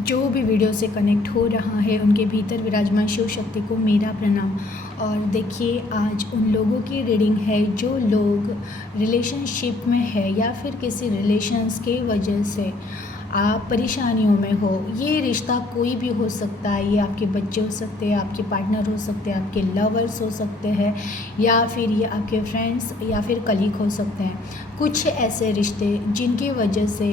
जो भी वीडियो से कनेक्ट हो रहा है उनके भीतर विराजमान शिव शक्ति को मेरा प्रणाम। और देखिए, आज उन लोगों की रीडिंग है जो लोग रिलेशनशिप में है या फिर किसी रिलेशंस के वजह से आप परेशानियों में हो। ये रिश्ता कोई भी हो सकता है, ये आपके बच्चे हो सकते हैं, आपके पार्टनर हो सकते हैं, आपके लवर्स हो सकते हैं, या फिर ये आपके फ्रेंड्स या फिर कलीग हो सकते हैं। कुछ ऐसे रिश्ते जिनकी वजह से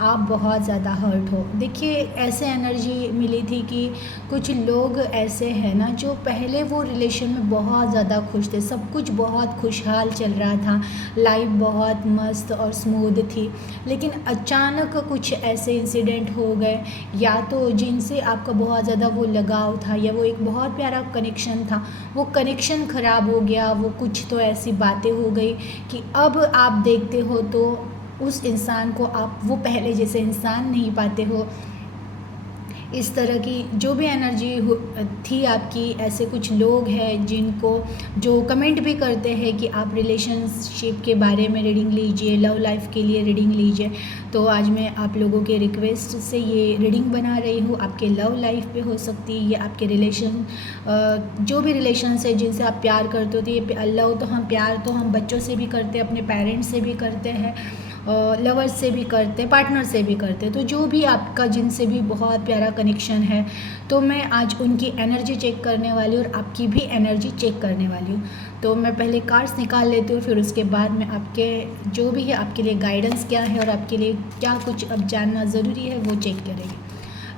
आप बहुत ज़्यादा हर्ट हो। देखिए, ऐसे एनर्जी मिली थी कि कुछ लोग ऐसे हैं ना जो पहले वो रिलेशन में बहुत ज़्यादा खुश थे, सब कुछ बहुत खुशहाल चल रहा था, लाइफ बहुत मस्त और स्मूथ थी, लेकिन अचानक कुछ ऐसे इंसिडेंट हो गए, या तो जिनसे आपका बहुत ज़्यादा वो लगाव था या वो एक बहुत प्यारा कनेक्शन था, वो कनेक्शन ख़राब हो गया। वो कुछ तो ऐसी बातें हो गई कि अब आप देखते हो तो उस इंसान को आप वो पहले जैसे इंसान नहीं पाते हो। इस तरह की जो भी एनर्जी थी आपकी, ऐसे कुछ लोग हैं जिनको जो कमेंट भी करते हैं कि आप रिलेशनशिप के बारे में रीडिंग लीजिए, लव लाइफ के लिए रीडिंग लीजिए। तो आज मैं आप लोगों के रिक्वेस्ट से ये रीडिंग बना रही हूँ। आपके लव लाइफ पे हो सकती है, या आपके रिलेशन जो भी रिलेशंस है जिनसे आप प्यार करते हो। तो ये लव तो हम प्यार तो हम बच्चों से भी करते हैं, अपने पेरेंट्स से भी करते हैं, लवर्स से भी करते, पार्टनर से भी करते। तो जो भी आपका जिनसे भी बहुत प्यारा कनेक्शन है, तो मैं आज उनकी एनर्जी चेक करने वाली हूँ और आपकी भी एनर्जी चेक करने वाली हूँ। तो मैं पहले कार्ड्स निकाल लेती हूँ, फिर उसके बाद में आपके जो भी है आपके लिए गाइडेंस क्या है और आपके लिए क्या कुछ अब जानना ज़रूरी है वो चेक करेंगे।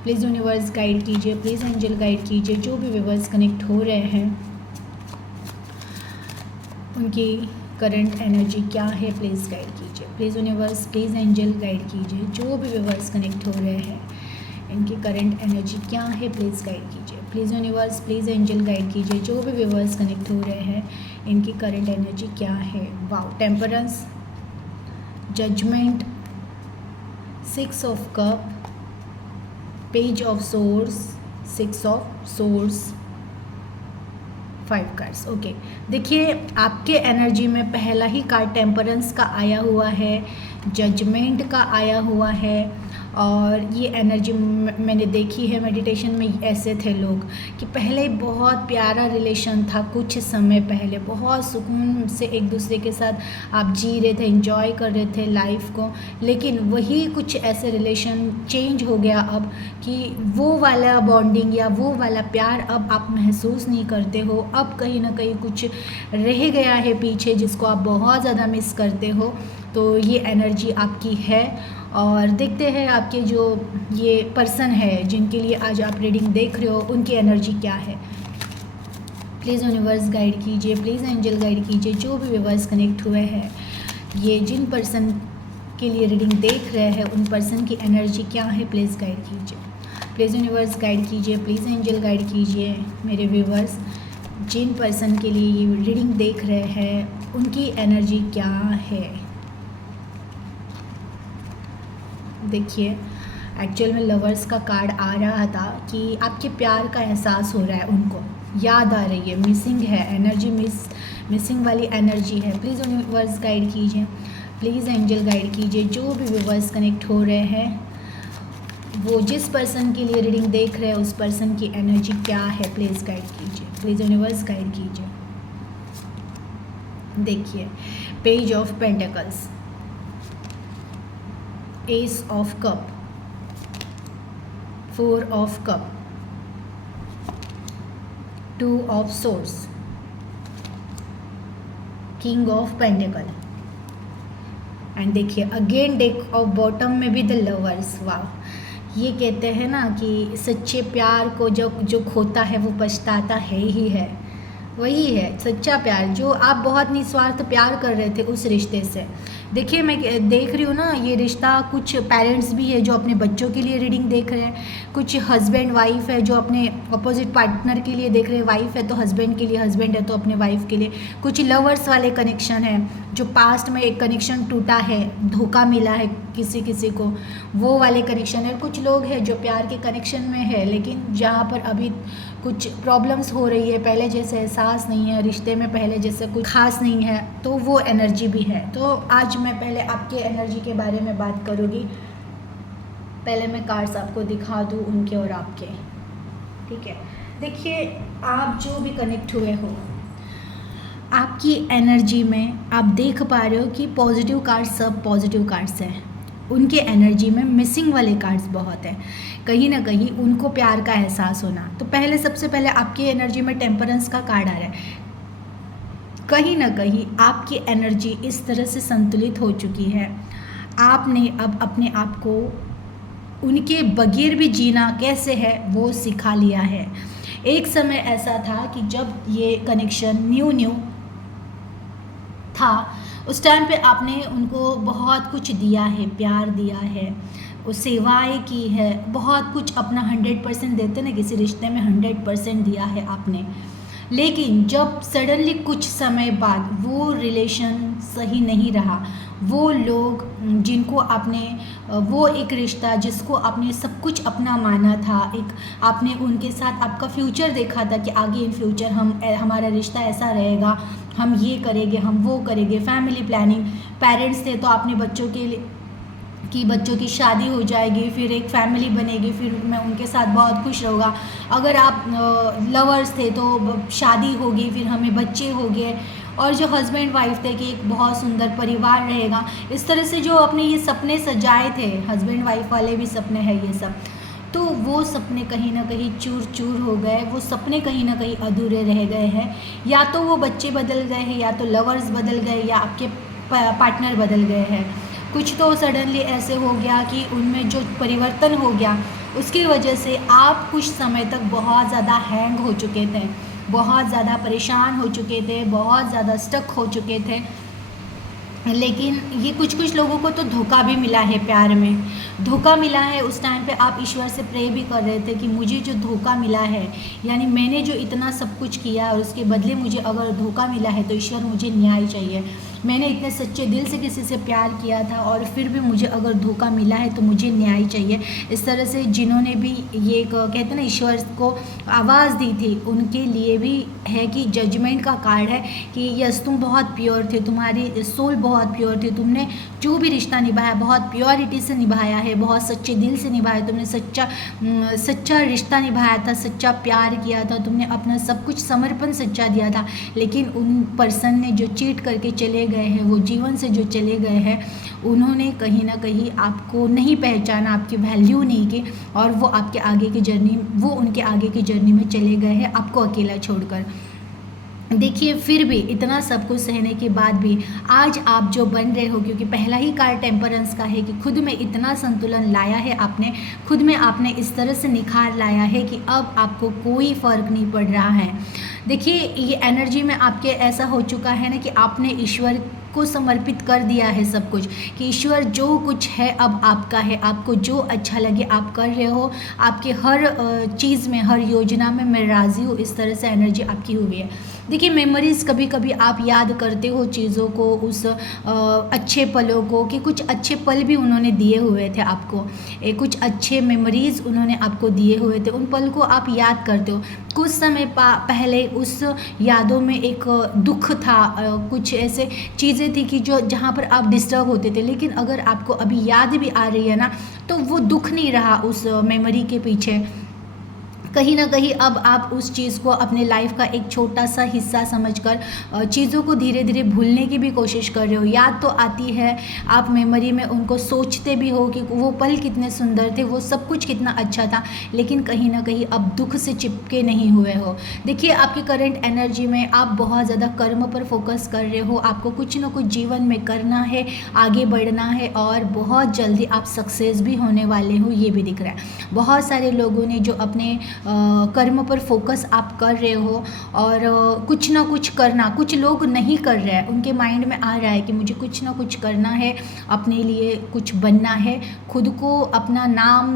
प्लीज़ यूनिवर्स गाइड कीजिए, प्लीज़ एंजल गाइड कीजिए। जो भी व्यूअर्स कनेक्ट हो रहे हैं उनकी करंट एनर्जी क्या है, प्लीज़ गाइड कीजिए। Please universe, please angel guide कीजिए। जो भी व्यूअर्स कनेक्ट हो रहे हैं इनकी करंट एनर्जी क्या है, प्लीज़ गाइड कीजिए। Please universe, please angel guide कीजिए। जो भी व्यूअर्स कनेक्ट हो रहे हैं इनकी करंट एनर्जी क्या है। Wow, temperance, judgement, 6 of cup, page of swords, 6 of swords, 5 cards. Okay, देखिए आपके एनर्जी में पहला ही कार्ड टेम्परेंस का आया हुआ है, जजमेंट का आया हुआ है, और ये एनर्जी मैंने देखी है मेडिटेशन में। ऐसे थे लोग कि पहले बहुत प्यारा रिलेशन था, कुछ समय पहले बहुत सुकून से एक दूसरे के साथ आप जी रहे थे, एंजॉय कर रहे थे लाइफ को, लेकिन वही कुछ ऐसे रिलेशन चेंज हो गया अब कि वो वाला बॉन्डिंग या वो वाला प्यार अब आप महसूस नहीं करते हो। अब कहीं ना कहीं कुछ रह गया है पीछे जिसको आप बहुत ज़्यादा मिस करते हो। तो ये एनर्जी आपकी है। और देखते हैं आपके जो ये पर्सन है जिनके लिए आज आप रीडिंग देख रहे हो उनकी एनर्जी क्या है। प्लीज़ यूनिवर्स गाइड कीजिए, प्लीज़ एंजल गाइड कीजिए। जो भी व्यूअर्स कनेक्ट हुए हैं, ये जिन पर्सन के लिए रीडिंग देख रहे हैं उन पर्सन की एनर्जी क्या है, प्लीज़ गाइड कीजिए। प्लीज़ यूनिवर्स गाइड कीजिए, प्लीज़ एंजल गाइड कीजिए। मेरे व्यूअर्स, जिन पर्सन के लिए ये रीडिंग देख रहे हैं उनकी एनर्जी क्या है। देखिए, एक्चुअल में लवर्स का कार्ड आ रहा था कि आपके प्यार का एहसास हो रहा है, उनको याद आ रही है, मिसिंग है एनर्जी, मिसिंग वाली एनर्जी है। प्लीज़ यूनिवर्स गाइड कीजिए, प्लीज़ एंजल गाइड कीजिए। जो भी व्यूअर्स कनेक्ट हो रहे हैं, वो जिस पर्सन के लिए रीडिंग देख रहे हैं उस पर्सन की एनर्जी क्या है, प्लीज़ गाइड कीजिए। प्लीज़ यूनिवर्स गाइड कीजिए। देखिए, page of pentacles, S of cup, 4 of cup, 2 of source, king of pentacle, and देखिए अगेन डेक ऑफ बॉटम में भी द लवर्स। वाह, ये कहते हैं ना कि सच्चे प्यार को जो खोता है वो पछताता है ही है। वही है सच्चा प्यार, जो आप बहुत निस्वार्थ प्यार कर रहे थे उस रिश्ते से। देखिए, मैं देख रही हूँ ना, ये रिश्ता कुछ पेरेंट्स भी है जो अपने बच्चों के लिए रीडिंग देख रहे हैं, कुछ हस्बैंड वाइफ है जो अपने अपोजिट पार्टनर के लिए देख रहे हैं। वाइफ है तो हस्बैंड के लिए, हस्बैंड है तो अपने वाइफ के लिए। कुछ लवर्स वाले कनेक्शन है, जो पास्ट में एक कनेक्शन टूटा है, धोखा मिला है किसी किसी को, वो वाले कनेक्शन है। कुछ लोग हैं जो प्यार के कनेक्शन में है लेकिन जहाँ पर अभी कुछ प्रॉब्लम्स हो रही है, पहले जैसे एहसास नहीं है रिश्ते में, पहले जैसे कुछ खास नहीं है, तो वो एनर्जी भी है। तो आज मैं पहले आपके एनर्जी के बारे में बात करूँगी। पहले मैं कार्ड्स आपको दिखा दूँ उनके और आपके, ठीक है। देखिए, आप जो भी कनेक्ट हुए हो, आपकी एनर्जी में आप देख पा रहे हो कि पॉजिटिव कार्ड्स सब पॉजिटिव कार्ड्स हैं। उनके एनर्जी में मिसिंग वाले कार्ड्स बहुत हैं। कहीं ना कहीं उनको प्यार का एहसास होना। तो पहले सबसे पहले आपकी एनर्जी में टेम्परेंस का कार्ड आ रहा है। कहीं ना कहीं आपकी एनर्जी इस तरह से संतुलित हो चुकी है, आपने अब अपने आप को उनके बगैर भी जीना कैसे है वो सिखा लिया है। एक समय ऐसा था कि जब ये कनेक्शन न्यू था, उस टाइम पे आपने उनको बहुत कुछ दिया है, प्यार दिया है, सेवाएं की है, बहुत कुछ अपना 100% देते ना, किसी रिश्ते में 100% दिया है आपने। लेकिन जब सडनली कुछ समय बाद वो रिलेशन सही नहीं रहा, वो लोग जिनको आपने, वो एक रिश्ता जिसको आपने सब कुछ अपना माना था, एक आपने उनके साथ आपका फ्यूचर देखा था कि आगे इन फ्यूचर हमारा रिश्ता ऐसा रहेगा, हम ये करेंगे, हम वो करेंगे, फैमिली प्लानिंग, पेरेंट्स थे तो आपने बच्चों के लिए कि बच्चों की शादी हो जाएगी, फिर एक फैमिली बनेगी, फिर मैं उनके साथ बहुत खुश रहूँगा। अगर आप लवर्स थे तो शादी होगी, फिर हमें बच्चे हो गए, और जो हस्बैंड वाइफ थे कि एक बहुत सुंदर परिवार रहेगा। इस तरह से जो अपने ये सपने सजाए थे, हस्बैंड वाइफ वाले भी सपने हैं ये सब, तो वो सपने कहीं ना कहीं चूर चूर हो गए, वो सपने कहीं ना कहीं अधूरे रह गए हैं। या तो वो बच्चे बदल गए हैं, या तो लवर्स बदल गए, या आपके पार्टनर बदल गए हैं। कुछ तो सडनली ऐसे हो गया कि उनमें जो परिवर्तन हो गया, उसकी वजह से आप कुछ समय तक बहुत ज़्यादा हैंग हो चुके थे, बहुत ज़्यादा परेशान हो चुके थे, बहुत ज़्यादा स्टक हो चुके थे। लेकिन ये कुछ लोगों को तो धोखा भी मिला है, प्यार में धोखा मिला है। उस टाइम पे आप ईश्वर से प्रे भी कर रहे थे कि मुझे जो धोखा मिला है, यानी मैंने जो इतना सब कुछ किया और उसके बदले मुझे अगर धोखा मिला है तो ईश्वर मुझे न्याय चाहिए। मैंने इतने सच्चे दिल से किसी से प्यार किया था और फिर भी मुझे अगर धोखा मिला है तो मुझे न्याय चाहिए। इस तरह से जिन्होंने भी ये कहते हैं ना, ईश्वर को आवाज़ दी थी, उनके लिए भी है कि जजमेंट का कार्ड है कि यस, तुम बहुत प्योर थे, तुम्हारी सोल बहुत प्योर थी, तुमने जो भी रिश्ता निभाया बहुत प्योरिटी से निभाया है, बहुत सच्चे दिल से निभाया, तुमने सच्चा रिश्ता निभाया था, सच्चा प्यार किया था, तुमने अपना सब कुछ समर्पण सच्चा दिया था। लेकिन उन पर्सन ने जो चीट करके चले गए हैं, वो जीवन से जो चले गए हैं, उन्होंने कहीं ना कहीं आपको नहीं पहचाना, आपकी वैल्यू नहीं की, और वो आपके आगे की जर्नी, वो उनके आगे की जर्नी में चले गए हैं आपको अकेला छोड़कर। देखिए, फिर भी इतना सब कुछ सहने के बाद भी आज आप जो बन रहे हो, क्योंकि पहला ही कार्ड टेम्परेंस का है कि खुद में इतना संतुलन लाया है आपने, खुद में आपने इस तरह से निखार लाया है कि अब आपको कोई फ़र्क नहीं पड़ रहा है। देखिए, ये एनर्जी में आपके ऐसा हो चुका है ना कि आपने ईश्वर को समर्पित कर दिया है सब कुछ, कि ईश्वर जो कुछ है अब आपका है, आपको जो अच्छा लगे आप कर रहे हो, आपके हर चीज़ में, हर योजना में मैं राज़ी हूँ। इस तरह से एनर्जी आपकी हुई है। देखिए, मेमोरीज़ कभी कभी आप याद करते हो चीज़ों को, उस अच्छे पलों को, कि कुछ अच्छे पल भी उन्होंने दिए हुए थे आपको, कुछ अच्छे मेमोरीज़ उन्होंने आपको दिए हुए थे, उन पल को आप याद करते हो। कुछ समय पहले उस यादों में एक दुख था, कुछ ऐसे चीज़ें थी कि जो जहाँ पर आप डिस्टर्ब होते थे, लेकिन अगर आपको अभी याद भी आ रही है ना, तो वो दुख नहीं रहा उस मेमोरी के पीछे। कहीं ना कहीं अब आप उस चीज़ को अपने लाइफ का एक छोटा सा हिस्सा समझकर चीज़ों को धीरे धीरे भूलने की भी कोशिश कर रहे हो। याद तो आती है, आप मेमोरी में उनको सोचते भी हो कि वो पल कितने सुंदर थे, वो सब कुछ कितना अच्छा था, लेकिन कहीं ना कहीं अब दुख से चिपके नहीं हुए हो। देखिए, आपकी करंट एनर्जी में आप बहुत ज़्यादा कर्म पर फोकस कर रहे हो, आपको कुछ ना कुछ जीवन में करना है, आगे बढ़ना है, और बहुत जल्दी आप सक्सेस भी होने वाले हो, ये भी दिख रहा है। बहुत सारे लोगों ने जो अपने कर्म पर फोकस आप कर रहे हो, और कुछ ना कुछ करना, कुछ लोग नहीं कर रहे हैं, उनके माइंड में आ रहा है कि मुझे कुछ ना कुछ करना है, अपने लिए कुछ बनना है, खुद को अपना नाम,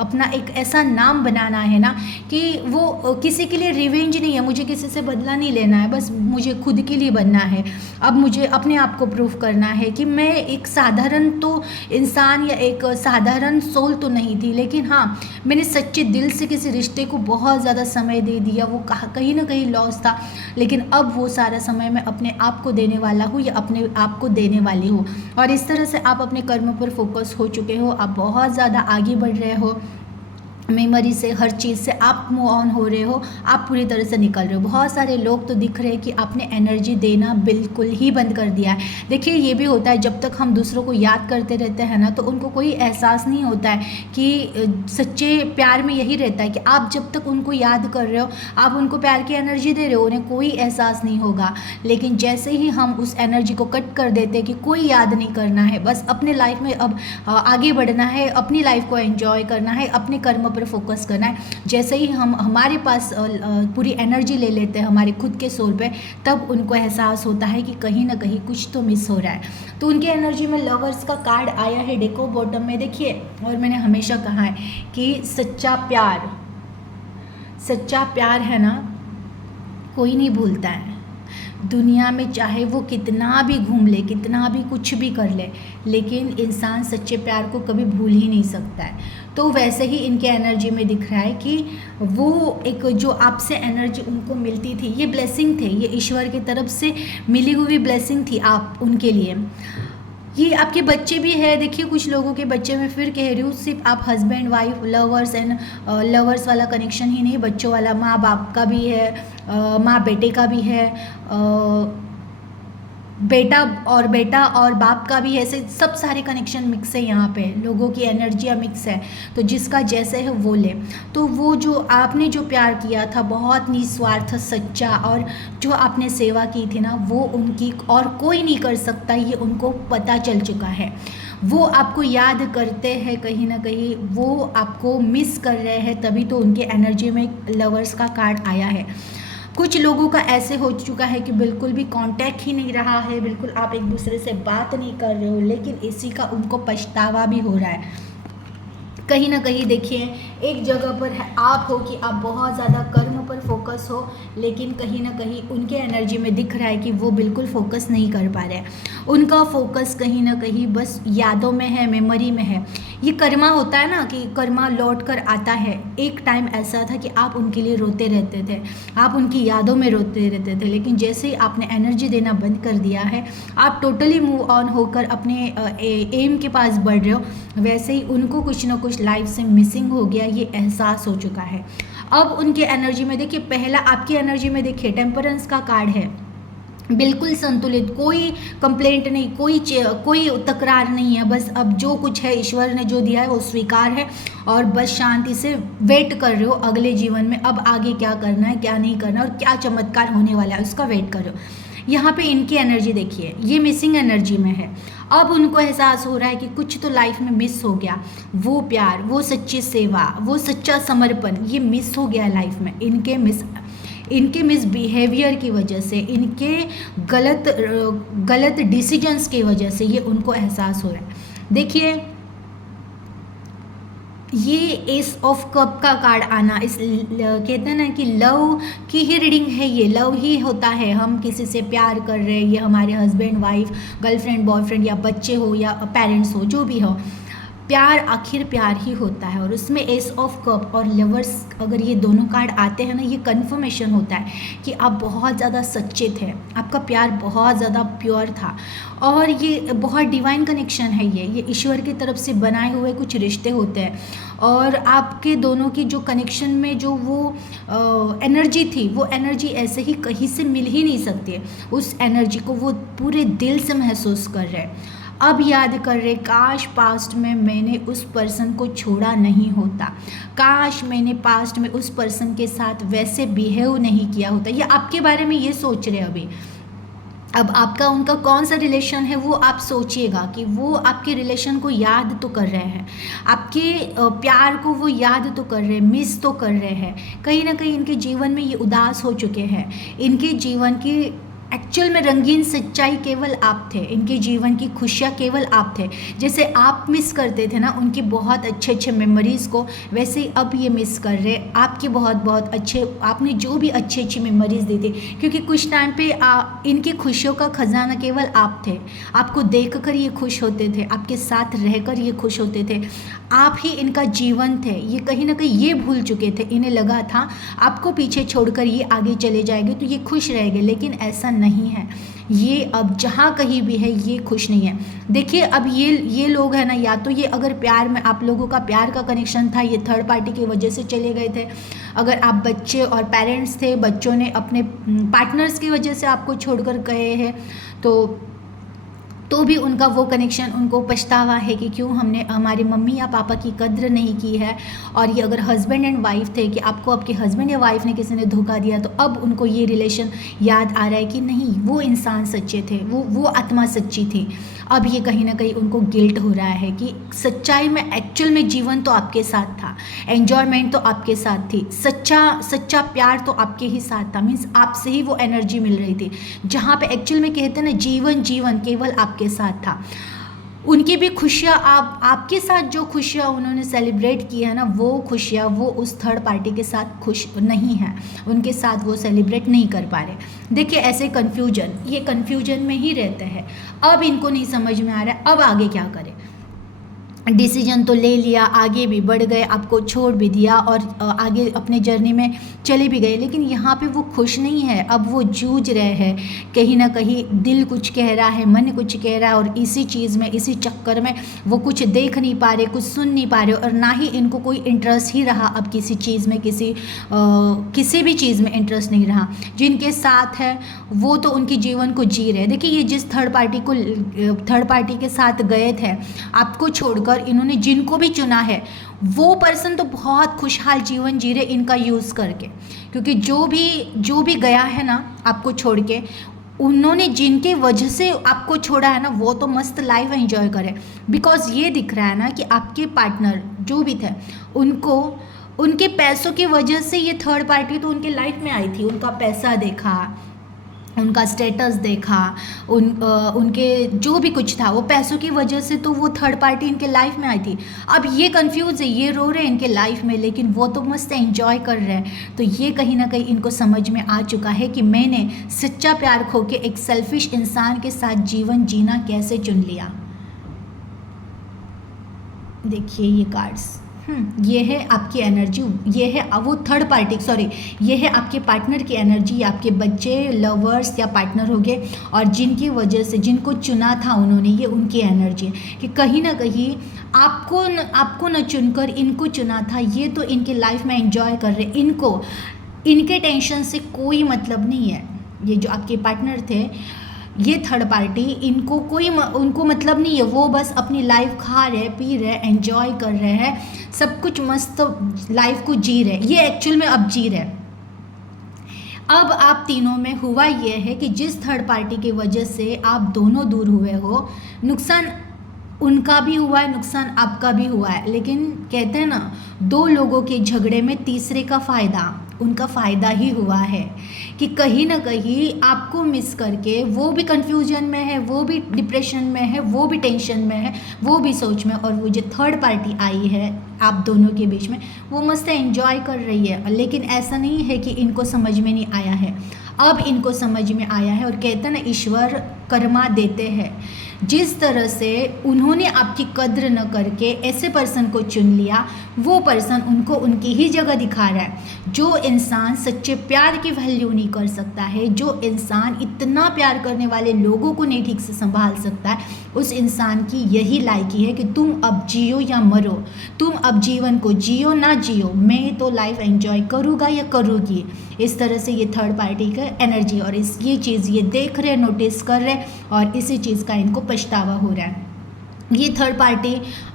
अपना एक ऐसा नाम बनाना है ना कि वो किसी के लिए रिवेंज नहीं है, मुझे किसी से बदला नहीं लेना है, बस मुझे खुद के लिए बनना है। अब मुझे अपने आप को प्रूफ करना है कि मैं एक साधारण तो इंसान या एक साधारण सोल तो नहीं थी, लेकिन हाँ, मैंने सच्चे दिल से किसी रिश्ते को बहुत ज़्यादा समय दे दिया, वो कहीं ना कहीं लॉस था, लेकिन अब वो सारा समय मैं अपने आप को देने वाला हूँ या अपने आप को देने वाली हूँ। और इस तरह से आप अपने कर्म पर फोकस हो चुके हो, आप बहुत ज़्यादा आगे बढ़ रहे हो, मेमोरी से, हर चीज़ से आप मूव ऑन हो रहे हो, आप पूरी तरह से निकल रहे हो। बहुत सारे लोग तो दिख रहे हैं कि आपने एनर्जी देना बिल्कुल ही बंद कर दिया है। देखिए ये भी होता है, जब तक हम दूसरों को याद करते रहते हैं ना, तो उनको कोई एहसास नहीं होता है कि सच्चे प्यार में यही रहता है कि आप जब तक उनको याद कर रहे हो, आप उनको प्यार की एनर्जी दे रहे हो, उन्हें कोई एहसास नहीं होगा। लेकिन जैसे ही हम उस एनर्जी को कट कर देते हैं कि कोई याद नहीं करना है, बस अपने लाइफ में अब आगे बढ़ना है, अपनी लाइफ को एंजॉय करना है, अपने कर्म पर फोकस करना है, जैसे ही हम हमारे पास पूरी एनर्जी ले लेते हैं हमारे खुद के सोल पे, तब उनको एहसास होता है कि कहीं ना कहीं कुछ तो मिस हो रहा है। तो उनके एनर्जी में लवर्स का कार्ड आया है डेको बॉटम में, देखिए। और मैंने हमेशा कहा है कि सच्चा प्यार है ना, कोई नहीं भूलता है दुनिया में, चाहे वो कितना भी घूम ले, कितना भी कुछ भी कर ले, लेकिन इंसान सच्चे प्यार को कभी भूल ही नहीं सकता है। तो वैसे ही इनके एनर्जी में दिख रहा है कि वो एक जो आपसे एनर्जी उनको मिलती थी, ये ब्लेसिंग थे, ये ईश्वर की तरफ से मिली हुई ब्लेसिंग थी आप उनके लिए। ये आपके बच्चे भी है, देखिए कुछ लोगों के बच्चे, मैं फिर कह रही हूँ, सिर्फ आप husband wife lovers and lovers वाला कनेक्शन ही नहीं, बच्चों वाला, माँ बाप का भी है, माँ बेटे का भी है, बेटा और बाप का भी है, ऐसे सब सारे कनेक्शन मिक्स है यहाँ पे, लोगों की एनर्जियाँ मिक्स है। तो जिसका जैसे है वो ले। तो वो जो आपने जो प्यार किया था बहुत निस्वार्थ, सच्चा, और जो आपने सेवा की थी ना, वो उनकी और कोई नहीं कर सकता, ये उनको पता चल चुका है। वो आपको याद करते हैं, कहीं ना कहीं वो आपको मिस कर रहे हैं, तभी तो उनके एनर्जी में लवर्स का कार्ड आया है। कुछ लोगों का ऐसे हो चुका है कि बिल्कुल भी कांटेक्ट ही नहीं रहा है, बिल्कुल आप एक दूसरे से बात नहीं कर रहे हो, लेकिन इसी का उनको पछतावा भी हो रहा है। कहीं ना कहीं देखिए एक जगह पर है आप हो कि आप बहुत ज़्यादा कर्म पर फोकस हो, लेकिन कहीं ना कहीं उनके एनर्जी में दिख रहा है कि वो बिल्कुल फोकस नहीं कर पा रहे हैं। उनका फोकस कहीं ना कहीं बस यादों में है, मेमोरी में है। ये कर्मा होता है ना कि कर्मा लौट कर आता है। एक टाइम ऐसा था कि आप उनके लिए रोते रहते थे, आप उनकी यादों में रोते रहते थे, लेकिन जैसे ही आपने एनर्जी देना बंद कर दिया है, आप टोटली मूव ऑन होकर अपने एम के पास बढ़ रहे हो, वैसे ही उनको कुछ ना कुछ लाइफ से मिसिंग हो गया, ये एहसास हो चुका है। अब उनके एनर्जी में देखिए, पहला आपकी एनर्जी में देखिए टेम्परेंस का कार्ड है, बिल्कुल संतुलित, कोई कंप्लेंट नहीं, कोई तकरार नहीं है। बस अब जो कुछ है ईश्वर ने जो दिया है वो स्वीकार है, और बस शांति से वेट कर रहे हो अगले जीवन में अब आगे क्या करना है, क्या नहीं करना, और क्या चमत्कार होने वाला है उसका वेट कर रहे हो। यहाँ पे इनकी एनर्जी देखिए, ये मिसिंग एनर्जी में है। अब उनको एहसास हो रहा है कि कुछ तो लाइफ में मिस हो गया, वो प्यार, वो सच्ची सेवा, वो सच्चा समर्पण, ये मिस हो गया लाइफ में। इनके मिसबिहेवियर की वजह से, इनके गलत डिसीजंस की वजह से ये उनको एहसास हो रहा है। देखिए ये एस ऑफ कप का कार्ड आना, इस कहते हैं ना कि लव की ही रीडिंग है, ये लव ही होता है। हम किसी से प्यार कर रहे हैं, ये हमारे हस्बैंड वाइफ, गर्लफ्रेंड बॉयफ्रेंड, या बच्चे हो या पेरेंट्स हो, जो भी हो, प्यार आखिर प्यार ही होता है। और उसमें एस ऑफ कप और लवर्स अगर ये दोनों कार्ड आते हैं ना, ये कन्फर्मेशन होता है कि आप बहुत ज़्यादा सच्चे थे, आपका प्यार बहुत ज़्यादा प्योर था, और ये बहुत डिवाइन कनेक्शन है। ये ईश्वर की तरफ से बनाए हुए कुछ रिश्ते होते हैं, और आपके दोनों की जो कनेक्शन में जो वो एनर्जी थी, वो एनर्जी ऐसे ही कहीं से मिल ही नहीं सकती है। उस एनर्जी को वो पूरे दिल से महसूस कर रहे हैं। अब याद कर रहे, काश पास्ट में मैंने उस पर्सन को छोड़ा नहीं होता, काश मैंने पास्ट में उस पर्सन के साथ वैसे बिहेव नहीं किया होता। ये आपके बारे में ये सोच रहे अभी। अब आपका उनका कौन सा रिलेशन है वो आप सोचिएगा कि वो आपके रिलेशन को याद तो कर रहे हैं, आपके प्यार को वो याद तो कर रहे हैं, मिस तो कर रहे हैं। कहीं ना कहीं इनके जीवन में ये उदास हो चुके हैं, इनके जीवन की एक्चुअल में रंगीन सच्चाई केवल आप थे, इनके जीवन की खुशियाँ केवल आप थे। जैसे आप मिस करते थे ना उनकी बहुत अच्छे अच्छे मेमोरीज़ को, वैसे ही अब ये मिस कर रहे आपकी बहुत बहुत अच्छे, आपने जो भी अच्छी अच्छी मेमोरीज़ दी थी। क्योंकि कुछ टाइम पे इनकी खुशियों का खजाना केवल आप थे। आपको देखकर ये खुश होते थे, आपके साथ रहकर ये खुश होते थे, आप ही इनका जीवन थे। ये कहीं ना कहीं ये भूल चुके थे, इन्हें लगा था आपको पीछे छोड़कर ये आगे चले जाएंगे तो ये खुश रहेंगे, लेकिन ऐसा नहीं है। ये अब जहाँ कहीं भी है ये खुश नहीं है। देखिए अब ये लोग हैं ना, या तो ये अगर प्यार में आप लोगों का प्यार का कनेक्शन था, ये थर्ड पार्टी की वजह से चले गए थे। अगर आप बच्चे और पेरेंट्स थे, बच्चों ने अपने पार्टनर्स की वजह से आपको छोड़कर गए हैं, तो भी उनका वो कनेक्शन, उनको पछतावा है कि क्यों हमने हमारी मम्मी या पापा की कद्र नहीं की है। और ये अगर हस्बैंड एंड वाइफ थे कि आपको आपके हस्बैंड या वाइफ ने किसी ने धोखा दिया, तो अब उनको ये रिलेशन याद आ रहा है कि नहीं, वो इंसान सच्चे थे, वो आत्मा सच्ची थी। अब ये कहीं ना कहीं उनको गिल्ट हो रहा है कि सच्चाई में एक्चुअल में जीवन तो आपके साथ था, एन्जॉयमेंट तो आपके साथ थी, सच्चा प्यार तो आपके ही साथ था। मीन्स आपसे ही वो एनर्जी मिल रही थी, जहाँ पे एक्चुअल में कहते हैं ना जीवन केवल आपके साथ था। उनकी भी खुशियाँ आपके साथ जो खुशियाँ उन्होंने सेलिब्रेट की है ना, वो खुशियाँ वो उस थर्ड पार्टी के साथ खुश नहीं है, उनके साथ वो सेलिब्रेट नहीं कर पा रहे। देखिए ऐसे ये कन्फ्यूजन में ही रहते हैं। अब इनको नहीं समझ में आ रहा है अब आगे क्या करें। डिसीजन तो ले लिया, आगे भी बढ़ गए, आपको छोड़ भी दिया और आगे अपने जर्नी में चले भी गए, लेकिन यहाँ पे वो खुश नहीं है। अब वो जूझ रहे हैं, कहीं ना कहीं दिल कुछ कह रहा है, मन कुछ कह रहा है, और इसी चीज़ में, इसी चक्कर में वो कुछ देख नहीं पा रहे, कुछ सुन नहीं पा रहे, और ना ही इनको कोई इंटरेस्ट ही रहा अब किसी चीज़ में, किसी भी चीज़ में इंटरेस्ट नहीं रहा। जिनके साथ है वो तो उनके जीवन को जी रहे। देखिए ये जिस थर्ड पार्टी के साथ गए थे आपको छोड़कर, इन्होंने जिनको भी चुना है वो पर्सन तो बहुत खुशहाल जीवन जी रहे इनका यूज़ करके। क्योंकि जो भी गया है ना आपको छोड़ के, उन्होंने जिनके वजह से आपको छोड़ा है ना, वो तो मस्त लाइफ एंजॉय करे। बिकॉज ये दिख रहा है ना कि आपके पार्टनर जो भी थे, उनके पैसों की वजह से ये थर्ड पार्टी तो उनके लाइफ में आई थी। उनका पैसा देखा, उनका स्टेटस देखा, उनके जो भी कुछ था वो पैसों की वजह से तो वो थर्ड पार्टी इनके लाइफ में आई थी। अब ये कंफ्यूज है, ये रो रहे हैं इनके लाइफ में, लेकिन वो तो मस्त एंजॉय कर रहे हैं। तो ये कहीं ना कहीं इनको समझ में आ चुका है कि मैंने सच्चा प्यार खो के एक सेल्फिश इंसान के साथ जीवन जीना कैसे चुन लिया। देखिए ये कार्ड्स, ये है आपकी एनर्जी, ये है वो थर्ड पार्टी, ये है आपके पार्टनर की एनर्जी, आपके बच्चे, लवर्स या पार्टनर हो गए, और जिनकी वजह से जिनको चुना था उन्होंने, ये उनकी एनर्जी है कि कहीं ना कहीं आपको न चुनकर इनको चुना था। ये तो इनके लाइफ में एंजॉय कर रहे, इनके टेंशन से कोई मतलब नहीं है। ये जो आपके पार्टनर थे, ये थर्ड पार्टी, उनको मतलब नहीं है, वो बस अपनी लाइफ खा रहे, पी रहे, एंजॉय कर रहे हैं, सब कुछ मस्त लाइफ को जी रहे। ये एक्चुअल में अब जी रहे। अब आप तीनों में हुआ ये है कि जिस थर्ड पार्टी की वजह से आप दोनों दूर हुए हो, नुकसान उनका भी हुआ है, नुकसान आपका भी हुआ है, लेकिन कहते हैं ना, दो लोगों के झगड़े में तीसरे का उनका फ़ायदा ही हुआ है कि कहीं ना कहीं आपको मिस करके वो भी कंफ्यूजन में है, वो भी डिप्रेशन में है, वो भी टेंशन में है, वो भी सोच में, और वो जो थर्ड पार्टी आई है आप दोनों के बीच में, वो मस्त एंजॉय कर रही है। लेकिन ऐसा नहीं है कि इनको समझ में नहीं आया है, अब इनको समझ में आया है। और कहते हैं ना, ईश्वर कर्मा देते हैं। जिस तरह से उन्होंने आपकी कद्र न करके ऐसे पर्सन को चुन लिया, वो पर्सन उनको उनकी ही जगह दिखा रहा है। जो इंसान सच्चे प्यार की वैल्यू नहीं कर सकता है, जो इंसान इतना प्यार करने वाले लोगों को नहीं ठीक से संभाल सकता है, उस इंसान की यही लायकी है कि तुम अब जियो या मरो, तुम अब जीवन को जियो ना जियो, मैं तो लाइफ एंजॉय करूँगा या करूँगी। इस तरह से ये थर्ड पार्टी का एनर्जी, और ये चीज़ ये देख रहे, नोटिस कर रहे, और इसी चीज़ का इनको पछतावा हो रहा है। ये थर्ड पार्टी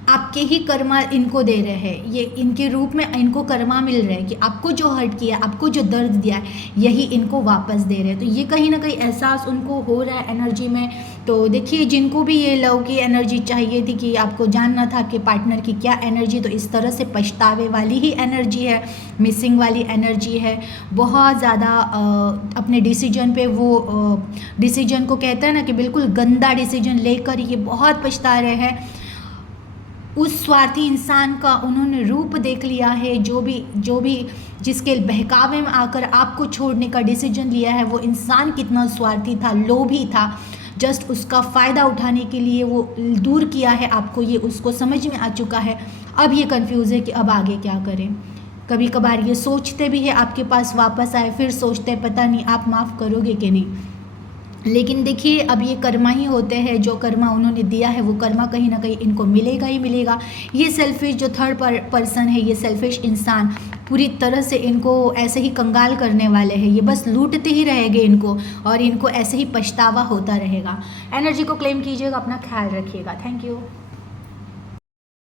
आपके ही कर्मा इनको दे रहे हैं, ये इनके रूप में इनको कर्मा मिल रहा है कि आपको जो हर्ट किया, आपको जो दर्द दिया है, यही इनको वापस दे रहे हैं। तो ये कहीं ना कहीं एहसास उनको हो रहा है एनर्जी में। तो देखिए, जिनको भी ये लव की एनर्जी चाहिए थी कि आपको जानना था आपके पार्टनर की क्या एनर्जी, तो इस तरह से पछतावे वाली ही एनर्जी है, मिसिंग वाली एनर्जी है। बहुत ज़्यादा अपने डिसीजन पे वो डिसीजन को कहते हैं ना कि बिल्कुल गंदा डिसीजन लेकर ये बहुत पछता रहे हैं। उस स्वार्थी इंसान का उन्होंने रूप देख लिया है, जो भी जिसके बहकावे में आकर आपको छोड़ने का डिसीजन लिया है, वो इंसान कितना स्वार्थी था, लोभी था। जस्ट उसका फ़ायदा उठाने के लिए वो दूर किया है आपको, ये उसको समझ में आ चुका है। अब ये कंफ्यूज है कि अब आगे क्या करें। कभी कभार ये सोचते भी है आपके पास वापस आए, फिर सोचते हैं पता नहीं आप माफ़ करोगे कि नहीं। लेकिन देखिए, अब ये कर्मा ही होते हैं, जो कर्मा उन्होंने दिया है वो कर्मा कहीं ना कहीं इनको मिलेगा ही मिलेगा। ये सेल्फिश जो थर्ड पर्सन है, ये सेल्फिश इंसान पूरी तरह से इनको ऐसे ही कंगाल करने वाले हैं। ये बस लूटते ही रहेंगे इनको, और इनको ऐसे ही पछतावा होता रहेगा। एनर्जी को क्लेम कीजिएगा, अपना ख्याल रखिएगा। Thank you.